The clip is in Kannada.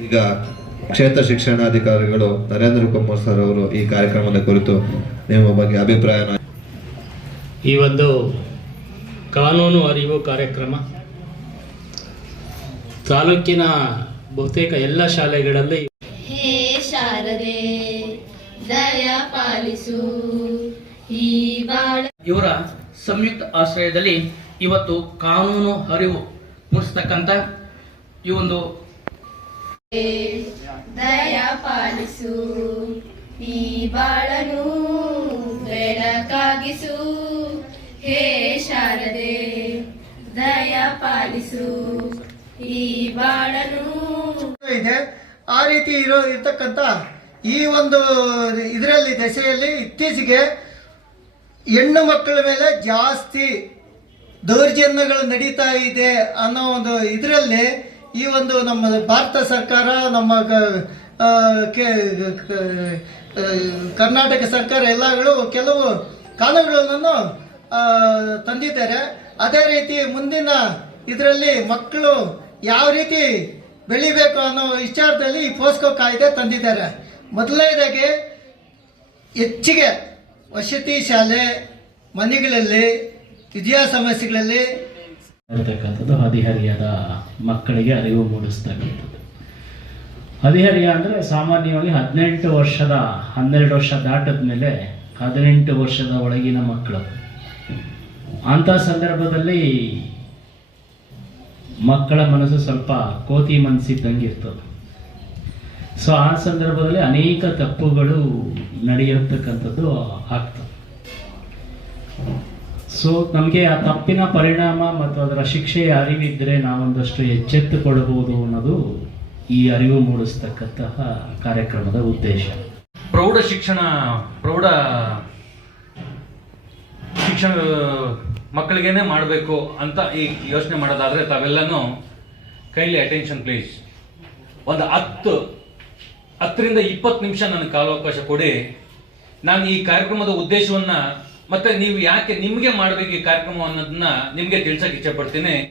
ಈಗ ಕ್ಷೇತ್ರ ಶಿಕ್ಷಣಾಧಿಕಾರಿಗಳು ನರೇಂದ್ರ ಕುಮಾರ್ ಸರ್ ಅವರು ಈ ಕಾರ್ಯಕ್ರಮದ ಕುರಿತು ನಿಮ್ಮ ಬಗ್ಗೆ ಅಭಿಪ್ರಾಯ ಈ ಒಂದು ಕಾನೂನು ಅರಿವು ಕಾರ್ಯಕ್ರಮ. ತಾಲೂಕಿನ ಬಹುತೇಕ ಎಲ್ಲ ಶಾಲೆಗಳಲ್ಲಿ ಹೇ ಶಾರದೆ ದಯ ಪಾಲಿಸು. ಈ ಬಾಳ ಇವರ ಸಂಯುಕ್ತ ಆಶ್ರಯದಲ್ಲಿ ಇವತ್ತು ಕಾನೂನು ಅರಿವು ಮೂಡಿಸ್ತಕ್ಕಂಥ ಈ ಒಂದು ದಯ ಪಾಲಿಸು ಈ ಬಾಳನು ಬೆಳಕಾಗಿಸು. ಹೇ ಶಾರದೆ, ದಯಪಾಲಿಸು, ಈ ಬಾಳನು ಇದೆ. ಆ ರೀತಿ ಇರೋ ಇರ್ತಕ್ಕಂಥ ಈ ಒಂದು ಇದರಲ್ಲಿ ದಶೆಯಲ್ಲಿ ಇತ್ತೀಚೆಗೆ ಹೆಣ್ಣು ಮಕ್ಕಳ ಮೇಲೆ ಜಾಸ್ತಿ ದೌರ್ಜನ್ಯಗಳು ನಡೀತಾ ಇದೆ ಅನ್ನೋ ಒಂದು ಇದರಲ್ಲಿ ಈ ಒಂದು ನಮ್ಮ ಭಾರತ ಸರ್ಕಾರ, ನಮ್ಮ ಕರ್ನಾಟಕ ಸರ್ಕಾರ ಎಲ್ಲಗಳು ಕೆಲವು ಕಾನೂನುಗಳನ್ನು ತಂದಿದ್ದಾರೆ. ಅದೇ ರೀತಿ ಮುಂದಿನ ಇದರಲ್ಲಿ ಮಕ್ಕಳು ಯಾವ ರೀತಿ ಬೆಳಿಬೇಕು ಅನ್ನೋ ವಿಚಾರದಲ್ಲಿ ಈ ಪೋಸ್ಕೋ ಕಾಯ್ದೆ ತಂದಿದ್ದಾರೆ. ಮೊದಲನೇದಾಗಿ ಹೆಚ್ಚಿಗೆ ವಸತಿ ಶಾಲೆ, ಮನೆಗಳಲ್ಲಿ, ವಿದ್ಯಾ ಸಮಸ್ಯೆಗಳಲ್ಲಿ ಇರತಕ್ಕಂಥದ್ದು ಹದಿಹರಿಯದ ಮಕ್ಕಳಿಗೆ ಅರಿವು ಮೂಡಿಸ್ತಕ್ಕಂಥದ್ದು. ಹದಿಹರಿಯ ಅಂದರೆ ಸಾಮಾನ್ಯವಾಗಿ ಹದಿನೆಂಟು ವರ್ಷದ, ಹನ್ನೆರಡು ವರ್ಷ ದಾಟದ ಮೇಲೆ ಹದಿನೆಂಟು ವರ್ಷದ ಒಳಗಿನ ಮಕ್ಕಳು. ಅಂಥ ಸಂದರ್ಭದಲ್ಲಿ ಮಕ್ಕಳ ಮನಸ್ಸು ಸ್ವಲ್ಪ ಕೋತಿ ಮನಸ್ಸಿದ್ದಂಗೆ ಇರ್ತದೆ. ಸೊ ಆ ಸಂದರ್ಭದಲ್ಲಿ ಅನೇಕ ತಪ್ಪುಗಳು ನಡೆಯತಕ್ಕಂಥದ್ದು ಆಗ್ತದೆ. ಸೊ ನಮಗೆ ಆ ತಪ್ಪಿನ ಪರಿಣಾಮ ಮತ್ತು ಅದರ ಶಿಕ್ಷೆಯ ಅರಿವಿದ್ದರೆ ನಾವೊಂದಷ್ಟು ಎಚ್ಚೆತ್ತುಕೊಳ್ಳಬಹುದು ಅನ್ನೋದು ಈ ಅರಿವು ಮೂಡಿಸ್ತಕ್ಕಂತಹ ಕಾರ್ಯಕ್ರಮದ ಉದ್ದೇಶ. ಪ್ರೌಢ ಶಿಕ್ಷಣ ಪ್ರೌಢ ಶಿಕ್ಷಣ ಮಕ್ಕಳಿಗೇನೆ ಮಾಡಬೇಕು ಅಂತ ಈ ಯೋಚನೆ ಮಾಡೋದಾದ್ರೆ ತಾವೆಲ್ಲನೂ ಕೈಲಿ ಅಟೆನ್ಷನ್ ಪ್ಲೀಸ್ ಒಂದು ಹತ್ತು, ಹತ್ತರಿಂದ ಇಪ್ಪತ್ತು ನಿಮಿಷ ನನಗೆ ಕಾಲಾವಕಾಶ ಕೊಡಿ. ನಾನು ಈ ಕಾರ್ಯಕ್ರಮದ ಉದ್ದೇಶವನ್ನ ಮತ್ತೆ ನೀವು ಯಾಕೆ ನಿಮಗೆ ಮಾಡಬೇಕು ಈ ಕಾರ್ಯಕ್ರಮ ಅನ್ನೋದನ್ನ ನಿಮಗೆ ತಿಳ್ಸಕ್ ಇಚ್ಛೆ ಪಡ್ತೀನಿ